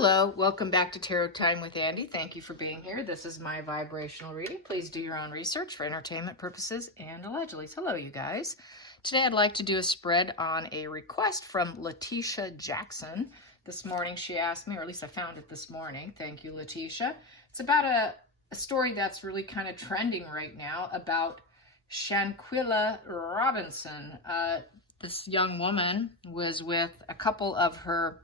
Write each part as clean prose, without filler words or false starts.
Hello, welcome back to Tarot Time with Andy. Thank you for being here. This is my vibrational reading. Please do your own research for entertainment purposes and allegedly. Hello, you guys. Today I'd like to do a spread on a request from Letitia Jackson. This morning she asked me, or at least I found it this morning. Thank you, Letitia. It's about a story that's really kind of trending right now about Shanquilla Robertson. This young woman was with a couple of her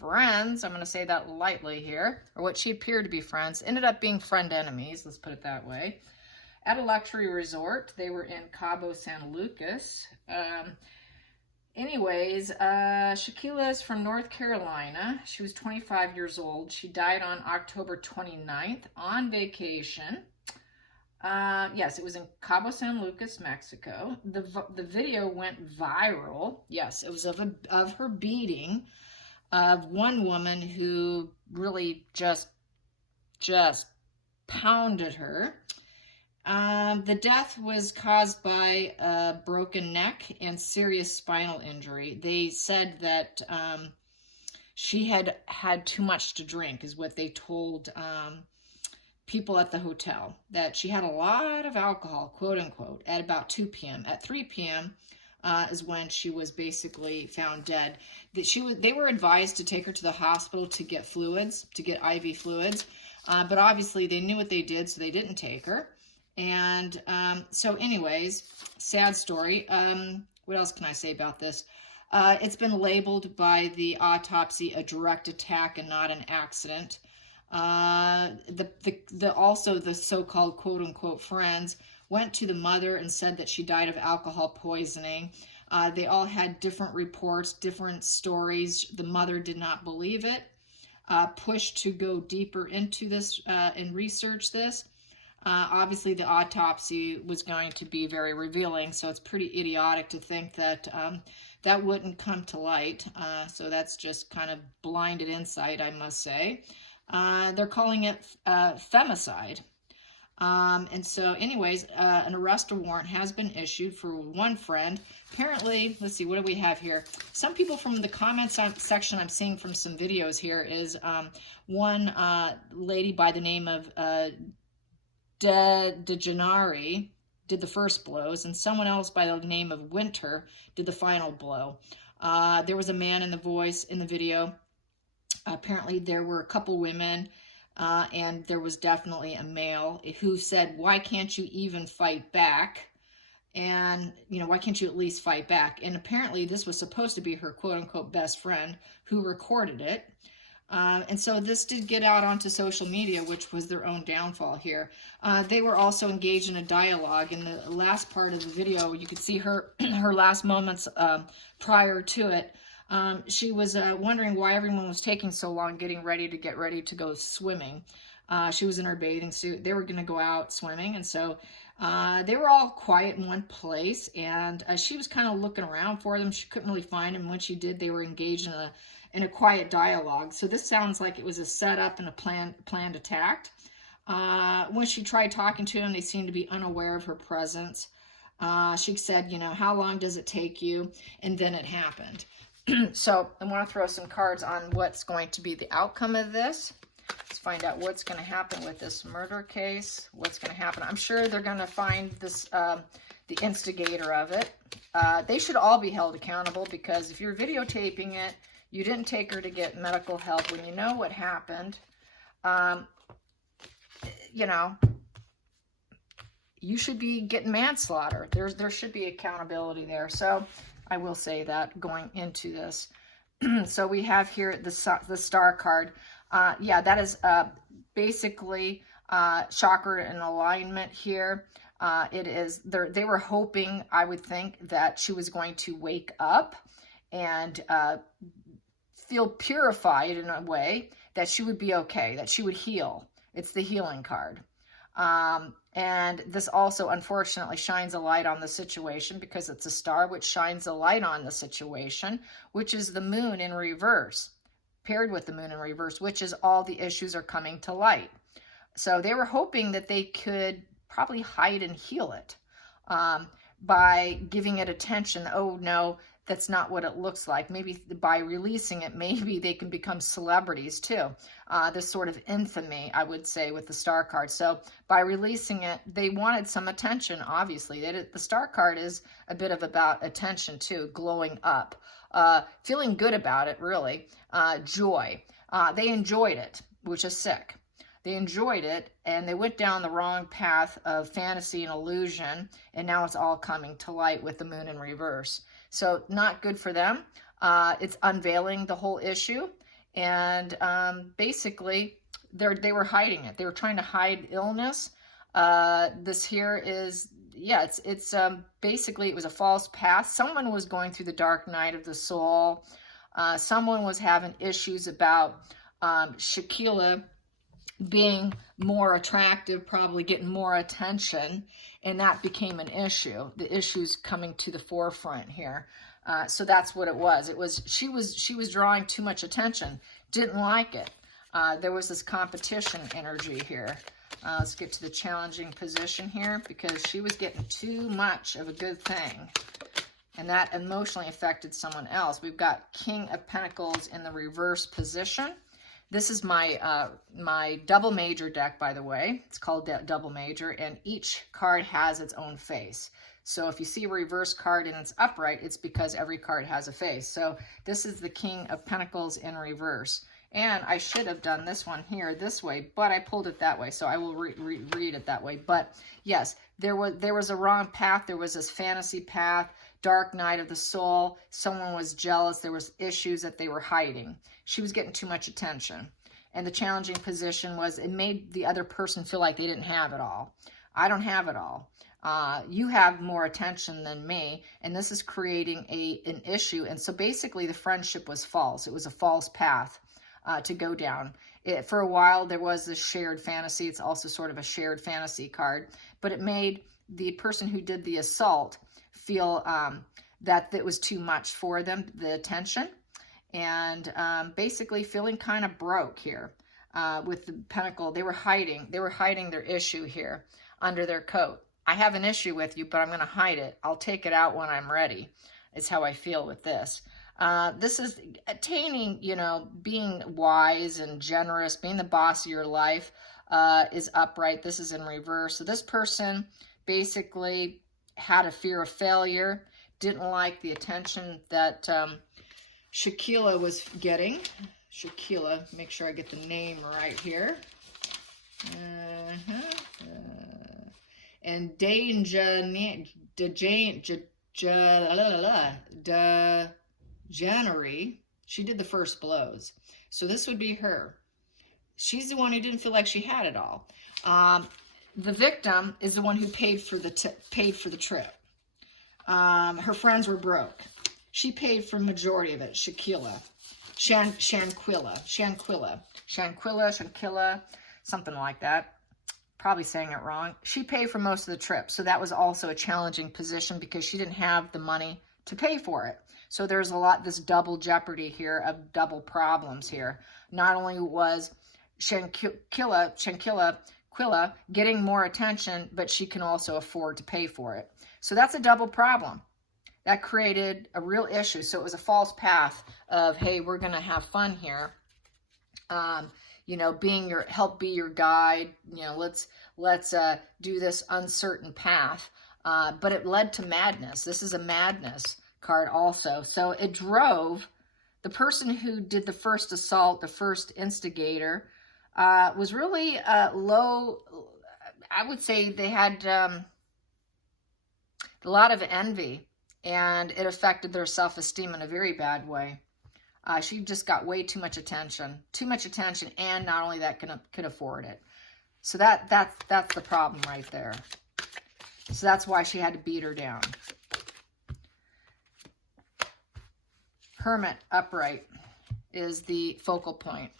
friends, I'm going to say that lightly here, or what she appeared to be friends, ended up being friend enemies, let's put it that way, at a luxury resort. They were in Cabo San Lucas. Shanquilla is from North Carolina. She was 25 years old. She died on October 29th on vacation. Yes, it was in Cabo San Lucas, Mexico. The video went viral. Yes, it was of her beating of one woman who really just pounded her. The death was caused by a broken neck and serious spinal injury. They said that she had had too much to drink, is what they told people at the hotel, that she had a lot of alcohol, quote unquote, at about 2 p.m. At 3 p.m., is when she was basically found dead. They were advised to take her to the hospital to get fluids, to get IV fluids, but obviously they knew what they did, so they didn't take her. And so anyways, sad story. What else can I say about this? It's been labeled by the autopsy a direct attack and not an accident. Also the so-called quote-unquote friends went to the mother and said that she died of alcohol poisoning. They all had different reports, different stories. The mother did not believe it, pushed to go deeper into this and research this. Obviously, the autopsy was going to be very revealing, so it's pretty idiotic to think that that wouldn't come to light. So that's just kind of blinded insight, I must say. They're calling it femicide. And so anyways, an arrest warrant has been issued for one friend. Apparently, let's see, what do we have here? Some people from the comments section I'm seeing from some videos here is one lady by the name of DeGennari did the first blows, and someone else by the name of Winter did the final blow. There was a man in the video. Apparently there were a couple women, and there was definitely a male who said, why can't you even fight back? And, you know, why can't you at least fight back? And apparently this was supposed to be her quote-unquote best friend who recorded it. And so this did get out onto social media, which was their own downfall here. They were also engaged in a dialogue. In the last part of the video, you could see her her last moments prior to it. She was wondering why everyone was taking so long getting ready to go swimming. She was in her bathing suit. They were going to go out swimming, and so they were all quiet in one place, and she was kind of looking around for them. She couldn't really find them. When she did, they were engaged in a quiet dialogue. So this sounds like it was a setup and a planned attack. When she tried talking to them, they seemed to be unaware of her presence. She said, you know, how long does it take you? And then it happened. So I want to throw some cards on what's going to be the outcome of this. Let's find out what's going to happen with this murder case. What's going to happen? I'm sure they're going to find this the instigator of it. They should all be held accountable, because if you're videotaping it, you didn't take her to get medical help when you know what happened. You know, you should be getting manslaughter. There should be accountability there. So I will say that going into this. So we have here the star card. Yeah, that is basically chakra and alignment here. It is, they were hoping, I would think, that she was going to wake up and feel purified in a way, that she would be okay, that she would heal. It's the healing card. And this also, unfortunately, shines a light on the situation, because it's a star which shines a light on the situation, which is the moon in reverse, paired with the moon in reverse, which is all the issues are coming to light. So they were hoping that they could probably hide and heal it by giving it attention. Oh, no, that's not what it looks like. Maybe by releasing it, maybe they can become celebrities too. This sort of infamy, I would say, with the Star card. So by releasing it, they wanted some attention, obviously. The Star card is a bit of about attention too, glowing up, feeling good about it, really, joy. They enjoyed it, which is sick. They enjoyed it, and they went down the wrong path of fantasy and illusion, and now it's all coming to light with the moon in reverse. So not good for them. It's unveiling the whole issue, and basically they were hiding it. They were trying to hide illness. This here is, yeah, it's basically it was a false path. Someone was going through the dark night of the soul. Someone was having issues about Shanquilla being more attractive, probably getting more attention, and that became an issue. The issue's coming to the forefront here. So that's what it was. She was drawing too much attention. Didn't like it. There was this competition energy here. Let's get to the challenging position here, because she was getting too much of a good thing, and that emotionally affected someone else. We've got King of Pentacles in the reverse position. This is my my double major deck, by the way. It's called double major, and each card has its own face. So if you see a reverse card and it's upright, it's because every card has a face. So this is the King of Pentacles in reverse. And I should have done this one here this way, but I pulled it that way, so I will read it that way. But yes, there was a wrong path. There was this fantasy path, dark night of the soul. Someone was jealous. There was issues that they were hiding. She was getting too much attention. And the challenging position was it made the other person feel like they didn't have it all. I don't have it all. You have more attention than me, and this is creating an issue. And so basically the friendship was false. It was a false path to go down. For a while, there was this shared fantasy. It's also sort of a shared fantasy card, but it made the person who did the assault feel that it was too much for them, the attention, and basically feeling kind of broke here with the pentacle. They were hiding their issue here under their coat. I have an issue with you, but I'm going to hide it. I'll take it out when I'm ready, is how I feel with this. This is attaining, being wise and generous, being the boss of your life is upright. This is in reverse. So this person basically had a fear of failure, didn't like the attention that Shanquilla was getting. Shanquilla, make sure I get the name right here. And January, she did the first blows. So this would be her. She's the one who didn't feel like she had it all. The victim is the one who paid for the trip. Her friends were broke. She paid for the majority of it. Shanquilla, something like that. Probably saying it wrong. She paid for most of the trip. So that was also a challenging position because she didn't have the money to pay for it. So there's this double jeopardy here of double problems here. Not only was Shanquilla getting more attention, but she can also afford to pay for it. So that's a double problem. That created a real issue. So it was a false path of, hey, we're going to have fun here. Help be your guide. Let's do this uncertain path. But it led to madness. This is a madness card also. So it drove the person who did the first assault, the first instigator, was really low. I would say they had a lot of envy, and it affected their self-esteem in a very bad way. She just got way too much attention, and not only that, could afford it. So that's the problem right there. So that's why she had to beat her down. Hermit upright is the focal point.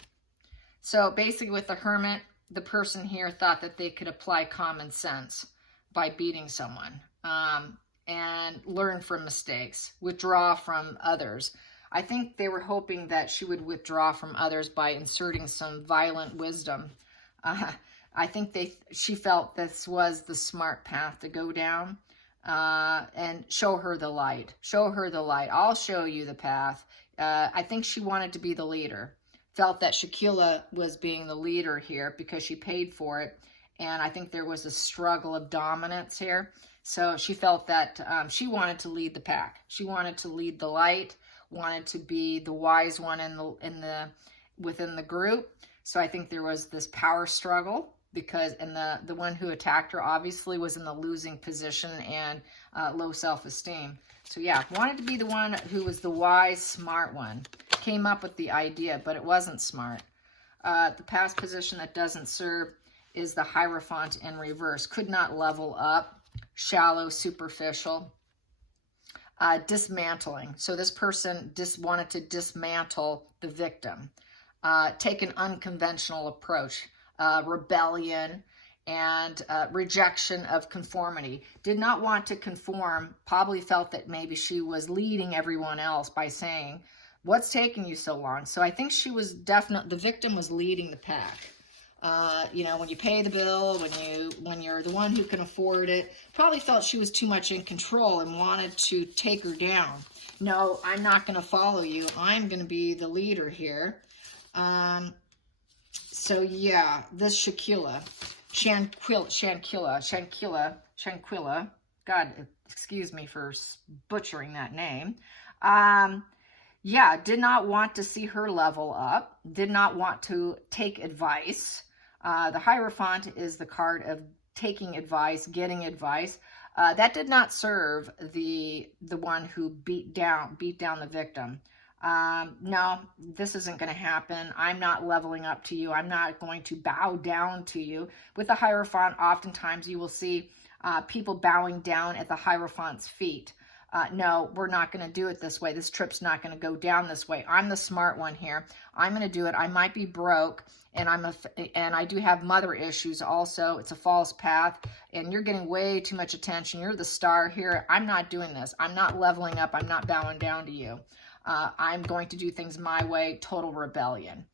So basically with the Hermit, the person here thought that they could apply common sense by beating someone and learn from mistakes, withdraw from others. I think they were hoping that she would withdraw from others by inserting some violent wisdom. I think she felt this was the smart path to go down. and show her the light. Show her the light. I'll show you the path. I think she wanted to be the leader. Felt that Shanquilla was being the leader here because she paid for it. And I think there was a struggle of dominance here. So she felt that she wanted to lead the pack. She wanted to lead the light, wanted to be the wise one within the group. So I think there was this power struggle because, and the one who attacked her obviously was in the losing position and low self-esteem. So yeah, wanted to be the one who was the wise, smart one. Came up with the idea, but it wasn't smart. The past position that doesn't serve is the Hierophant in reverse. Could not level up, shallow, superficial. Dismantling. So this person wanted to dismantle the victim. Take an unconventional approach. Rebellion and rejection of conformity. Did not want to conform. Probably felt that maybe she was leading everyone else by saying, what's taking you so long? So I think she was definitely, the victim was leading the pack. You know, when you pay the bill, when you're the one who can afford it, probably felt she was too much in control and wanted to take her down. No, I'm not going to follow you. I'm going to be the leader here. So yeah, this Shanquilla, God, excuse me for butchering that name. Yeah, did not want to see her level up, did not want to take advice. The Hierophant is the card of taking advice, getting advice. That did not serve the one who beat down the victim. No, this isn't going to happen. I'm not leveling up to you. I'm not going to bow down to you. With the Hierophant, oftentimes you will see people bowing down at the Hierophant's feet. No, we're not going to do it this way. This trip's not going to go down this way. I'm the smart one here. I'm going to do it. I might be broke, and I do have mother issues also. It's a false path, and you're getting way too much attention. You're the star here. I'm not doing this. I'm not leveling up. I'm not bowing down to you. I'm going to do things my way. Total rebellion.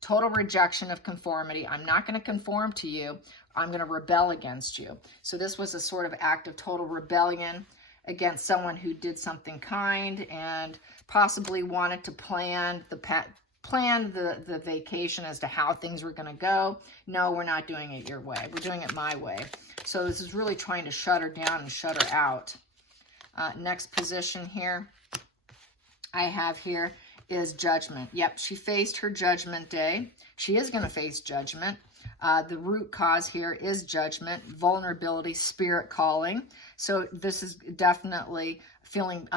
Total rejection of conformity. I'm not going to conform to you. I'm going to rebel against you. So this was a sort of act of total rebellion against someone who did something kind and possibly wanted to plan the vacation as to how things were going to go. No, we're not doing it your way. We're doing it my way. So this is really trying to shut her down and shut her out. Next position here I have here is judgment. Yep, she faced her judgment day. She is going to face judgment. The root cause here is judgment, vulnerability, spirit calling. So this is definitely feeling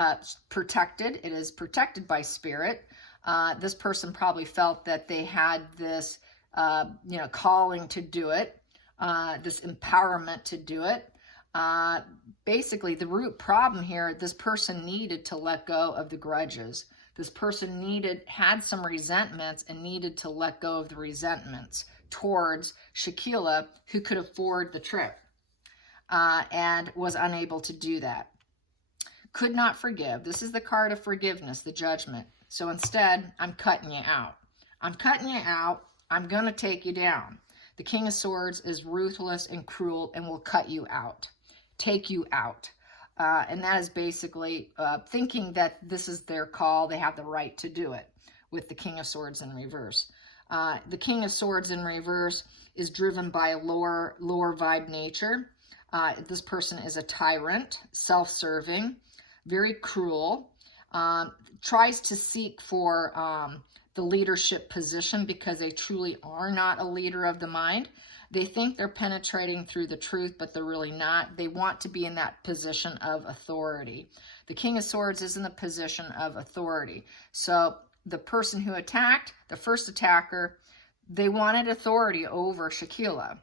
protected. It is protected by spirit. This person probably felt that they had this, calling to do it, this empowerment to do it. Basically, the root problem here, this person needed to let go of the grudges. This person had some resentments and needed to let go of the resentments towards Shanquilla, who could afford the trip and was unable to do that. Could not forgive. This is the card of forgiveness, the judgment. So instead, I'm cutting you out. I'm cutting you out. I'm going to take you down. The King of Swords is ruthless and cruel and will cut you out, take you out. And that is basically thinking that this is their call. They have the right to do it with the King of Swords in reverse. The King of Swords in reverse is driven by a lower vibe nature. This person is a tyrant, self-serving, very cruel, tries to seek for the leadership position because they truly are not a leader of the mind. They think they're penetrating through the truth, but they're really not. They want to be in that position of authority. The King of Swords is in the position of authority. So the person who attacked, the first attacker, they wanted authority over Shanquilla.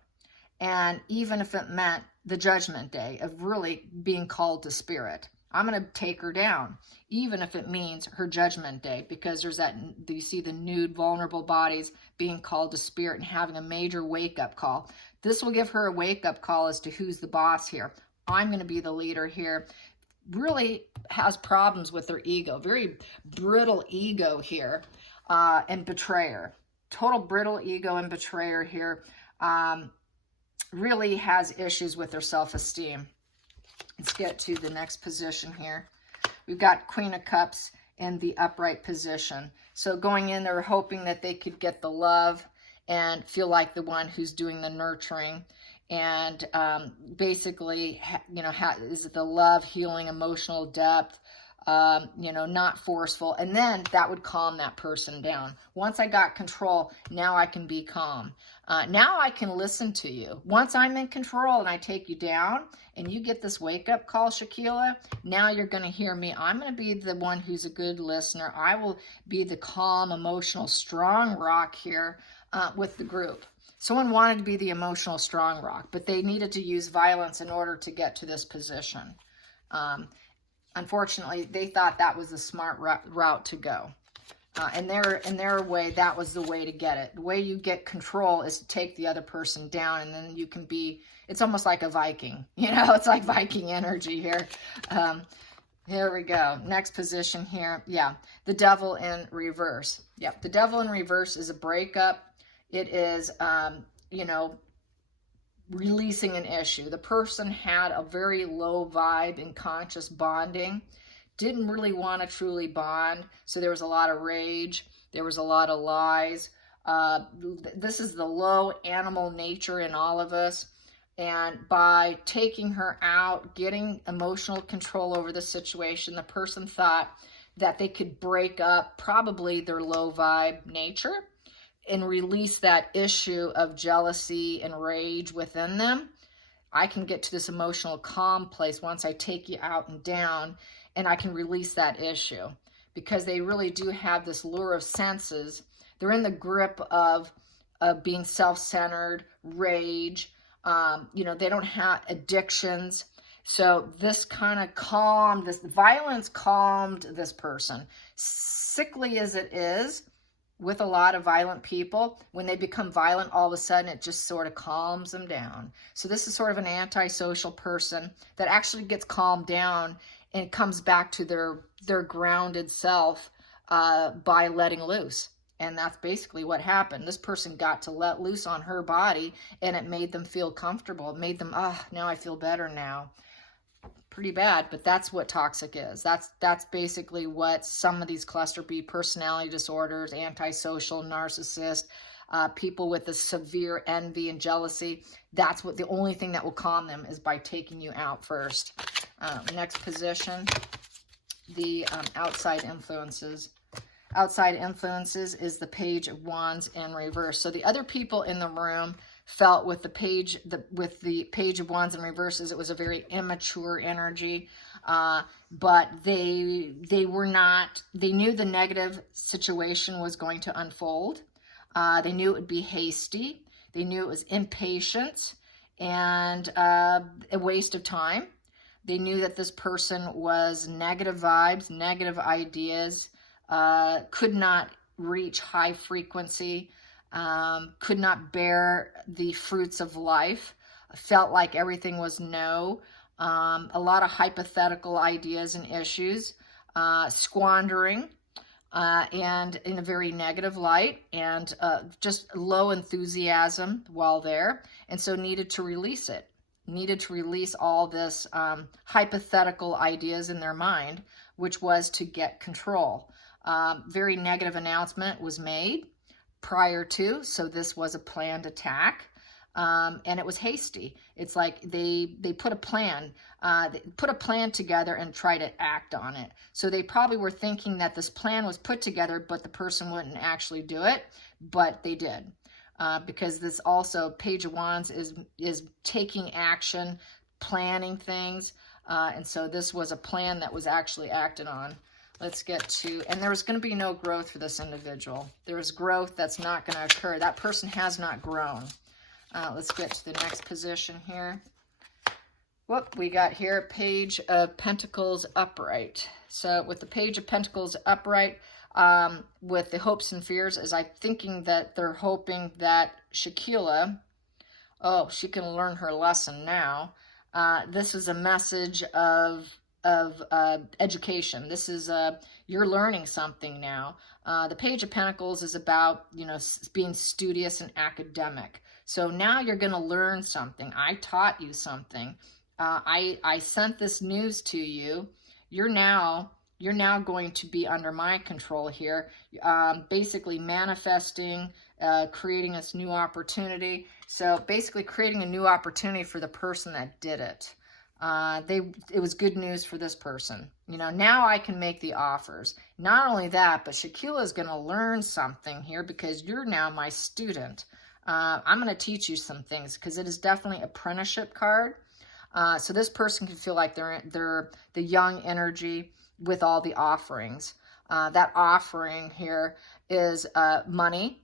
And even if it meant the judgment day of really being called to spirit, I'm going to take her down, even if it means her judgment day, because there's that, you see the nude, vulnerable bodies being called to spirit and having a major wake-up call. This will give her a wake-up call as to who's the boss here. I'm going to be the leader here. Really has problems with her ego, very brittle ego here, and betrayer. Total brittle ego and betrayer here. Really has issues with her self-esteem. Let's get to the next position here. We've got Queen of Cups in the upright position. So going in, they're hoping that they could get the love and feel like the one who's doing the nurturing. And basically, is it the love, healing, emotional depth, not forceful. And then that would calm that person down. Once I got control, now I can be calm. Now I can listen to you. Once I'm in control and I take you down and you get this wake-up call, Shanquilla, now you're going to hear me. I'm going to be the one who's a good listener. I will be the calm, emotional, strong rock here with the group. Someone wanted to be the emotional, strong rock, but they needed to use violence in order to get to this position. Unfortunately, they thought that was the smart route to go. In their way, that was the way to get it. The way you get control is to take the other person down, and then you can be, it's almost like a Viking. It's like Viking energy here. Here we go. Next position here. Yeah, the Devil in reverse. Yep, the Devil in reverse is a breakup. It is, releasing an issue. The person had a very low vibe in conscious bonding, didn't really want to truly bond, so there was a lot of rage, there was a lot of lies. This is the low animal nature in all of us, and by taking her out, getting emotional control over the situation, the person thought that they could break up probably their low vibe nature and release that issue of jealousy and rage within them. I can get to this emotional calm place once I take you out and down, and I can release that issue, because they really do have this lure of senses. They're in the grip of being self-centered, rage. They don't have addictions. So this kind of calmed, this violence calmed this person. Sickly as it is, with a lot of violent people, when they become violent, all of a sudden it just sort of calms them down. So this is sort of an antisocial person that actually gets calmed down and comes back to their grounded self by letting loose. And that's basically what happened. This person got to let loose on her body, and it made them feel comfortable. It made them, now I feel better now. Pretty bad, but that's what toxic is. That's basically what some of these cluster B personality disorders, antisocial, narcissist, people with a severe envy and jealousy, that's what the only thing that will calm them is by taking you out first. Next position, the outside influences. Outside influences is the Page of Wands in reverse. So the other people in the room felt with the Page of Wands in reverse, it was a very immature energy, but they were not. They knew the negative situation was going to unfold. They knew it would be hasty. They knew it was impatient and a waste of time. They knew that this person was negative vibes, negative ideas, could not reach high frequency, could not bear the fruits of life, felt like everything was no, a lot of hypothetical ideas and issues, squandering, and in a very negative light, and just low enthusiasm while there, and so needed to release it. Needed to release all this hypothetical ideas in their mind, which was to get control. Very negative announcement was made prior to, so this was a planned attack, and it was hasty. It's like they put a plan, together and tried to act on it. So they probably were thinking that this plan was put together, but the person wouldn't actually do it, but they did. Because this also, Page of Wands is taking action, planning things, and so this was a plan that was actually acted on. Let's get to, and there was going to be no growth for this individual. There is growth that's not going to occur. That person has not grown. Let's get to the next position here. What we got here, Page of Pentacles upright. So with the Page of Pentacles upright, with the hopes and fears, is I'm thinking that they're hoping that Shanquilla, she can learn her lesson now. This is a message of education. This is you're learning something now. The Page of Pentacles is about being studious and academic. So now you're going to learn something. I taught you something. I sent this news to you. You're now going to be under my control here, basically manifesting, creating this new opportunity. So basically creating a new opportunity for the person that did it. It was good news for this person. You know, now I can make the offers. Not only that, but Shanquilla is going to learn something here because you're now my student. I'm going to teach you some things because it is definitely an apprenticeship card. So this person can feel like they're the young energy with all the offerings. That offering here is money.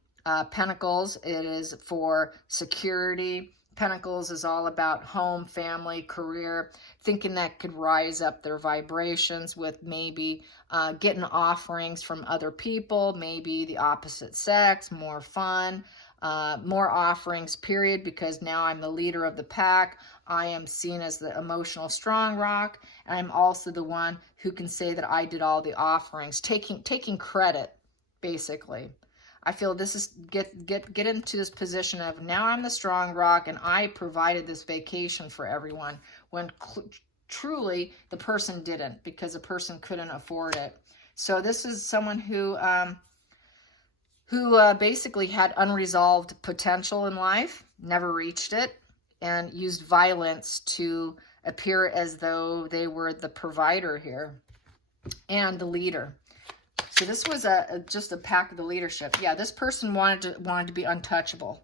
Pentacles, it is for security. Pentacles is all about home, family, career, thinking that could rise up their vibrations with maybe getting offerings from other people, maybe the opposite sex, more fun, more offerings, period, because now I'm the leader of the pack. I am seen as the emotional strong rock, and I'm also the one who can say that I did all the offerings, taking credit, basically. I feel this is get into this position of now I'm the strong rock and I provided this vacation for everyone when truly the person didn't, because the person couldn't afford it. So this is someone who basically had unresolved potential in life, never reached it, and used violence to appear as though they were the provider here and the leader. So this was just a pack of the leadership. Yeah, this person wanted to be untouchable.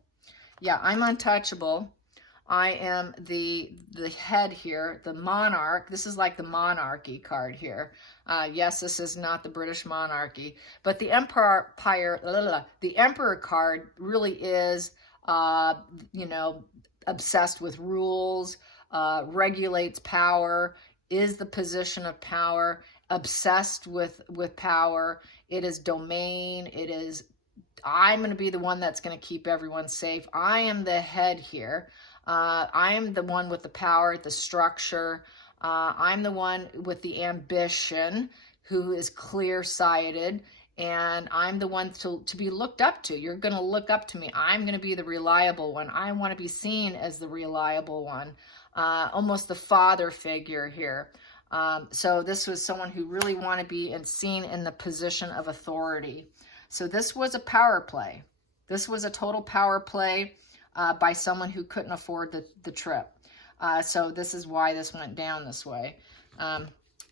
Yeah, I'm untouchable. I am the head here, the monarch. This is like the monarchy card here. Yes, this is not the British monarchy, but the the emperor card really is, you know, obsessed with rules, regulates power, is the position of power, obsessed with power. It is domain. It is, I'm going to be the one that's going to keep everyone safe. I am the head here. I am the one with the power, the structure. I'm the one with the ambition who is clear-sighted, and I'm the one to be looked up to. You're going to look up to me. I'm going to be the reliable one. I want to be seen as the reliable one, almost the father figure here. So this was someone who really wanted to be seen in the position of authority. So this was a power play. This was a total power play by someone who couldn't afford the trip. So this is why this went down this way.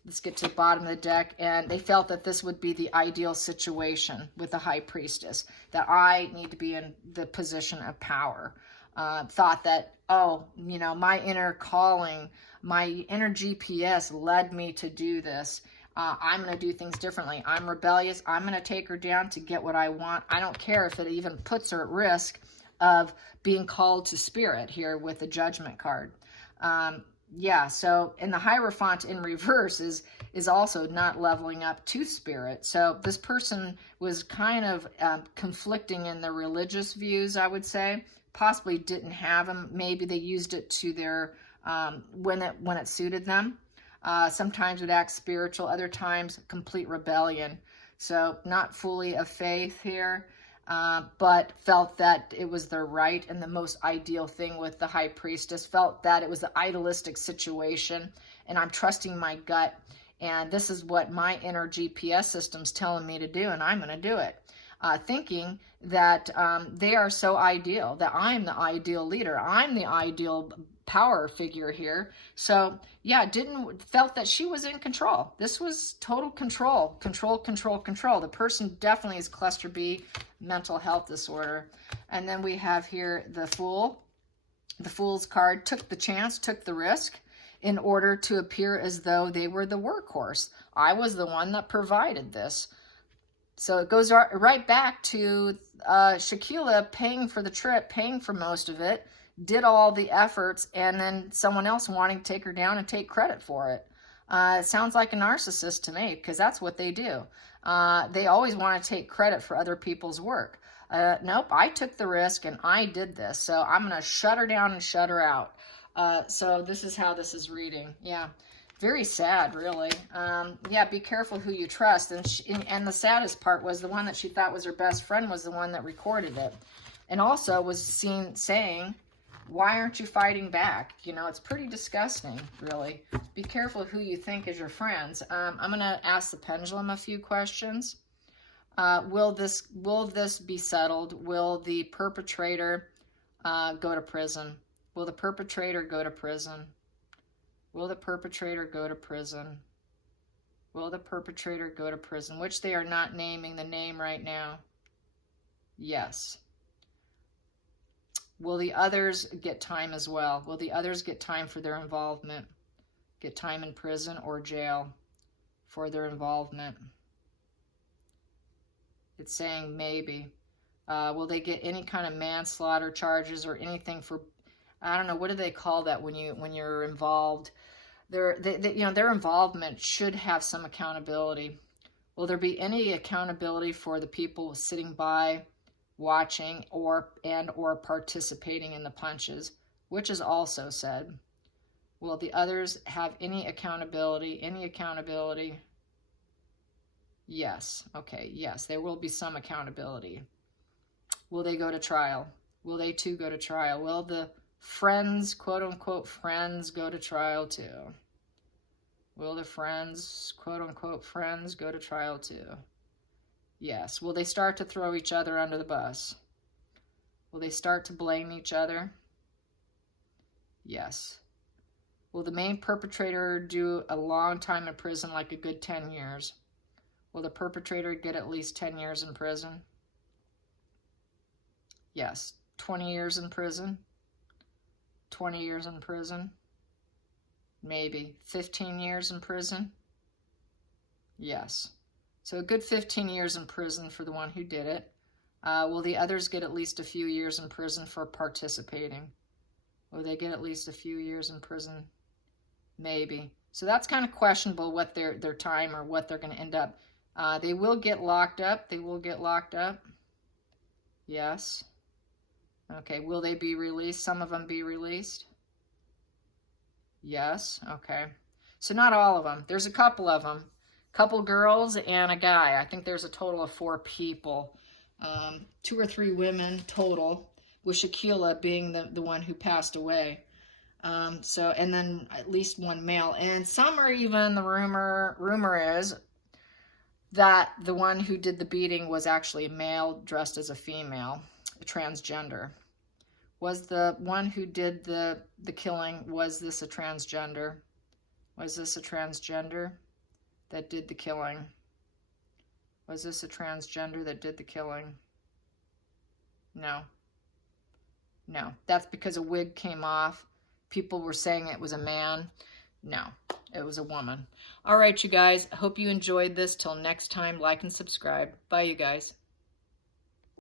Let's get to the bottom of the deck. And they felt that this would be the ideal situation with the High Priestess, that I need to be in the position of power. Thought that, oh, you know, my inner calling, my inner GPS led me to do this. I'm going to do things differently. I'm rebellious. I'm going to take her down to get what I want. I don't care if it even puts her at risk of being called to spirit here with the Judgment card. Yeah, so, and the Hierophant in reverse is also not leveling up to spirit. So this person was kind of conflicting in their religious views, I would say. Possibly didn't have them. Maybe they used it to their, when it suited them. Sometimes would act spiritual, other times complete rebellion. So not fully of faith here. But felt that it was their right and the most ideal thing with the High Priestess, felt that it was the idealistic situation, and I'm trusting my gut, and this is what my inner GPS system's telling me to do, and I'm going to do it. Thinking that they are so ideal, that I'm the ideal leader, I'm the ideal power figure here. So yeah, felt that she was in control. This was total control. The person definitely is cluster B, mental health disorder. And then we have here the Fool. The Fool's card took the chance, took the risk in order to appear as though they were the workhorse. I was the one that provided this. So it goes right back to Shanquilla paying for the trip, paying for most of it, did all the efforts, and then someone else wanting to take her down and take credit for it. It sounds like a narcissist to me, because that's what they do. They always want to take credit for other people's work. Nope, I took the risk and I did this, so I'm going to shut her down and shut her out. So this is how this is reading. Yeah, very sad, really. Yeah, be careful who you trust. And the saddest part was the one that she thought was her best friend was the one that recorded it. And also was seen saying, Why aren't you fighting back? You know, it's pretty disgusting, really. Be careful who you think is your friends. I'm going to ask the pendulum a few questions. Will this be settled? Will the perpetrator go to prison? Will the perpetrator go to prison? Will the perpetrator go to prison? Will the perpetrator go to prison? Which they are not naming the name right now. Yes. Will the others get time as well? Will the others get time for their involvement? Get time in prison or jail for their involvement? It's saying maybe. Will they get any kind of manslaughter charges or anything for, I don't know, what do they call that when you're involved? Their involvement should have some accountability. Will there be any accountability for the people sitting by, watching, or participating in the punches, which is also said? Will the others have any accountability? Any accountability? Yes. Okay, yes, there will be some accountability. Will they go to trial? Will they too go to trial? Will the friends, quote unquote friends, go to trial too? Will the friends, quote unquote friends, go to trial too? Yes. Will they start to throw each other under the bus? Will they start to blame each other? Yes. Will the main perpetrator do a long time in prison, like a good 10 years? Will the perpetrator get at least 10 years in prison? Yes. 20 years in prison? 20 years in prison? Maybe. 15 years in prison? Yes. So a good 15 years in prison for the one who did it. Will the others get at least a few years in prison for participating? Will they get at least a few years in prison? Maybe. So that's kind of questionable what their time or what they're going to end up. They will get locked up. They will get locked up. Yes. Okay. Will they be released? Some of them be released? Yes. Okay. So not all of them. There's a couple of them. Couple girls and a guy. I think there's a total of 4 people. 2 or 3 women total, with Shanquilla being the one who passed away. And then at least 1 male. And some are even, the rumor is that the one who did the beating was actually a male dressed as a female, a transgender. Was the one who did the killing, was this a transgender? Was this a transgender that did the killing? Was this a transgender that did the killing? No. No. That's because a wig came off. People were saying it was a man. No, it was a woman. All right, you guys. I hope you enjoyed this. Till next time, like and subscribe. Bye, you guys.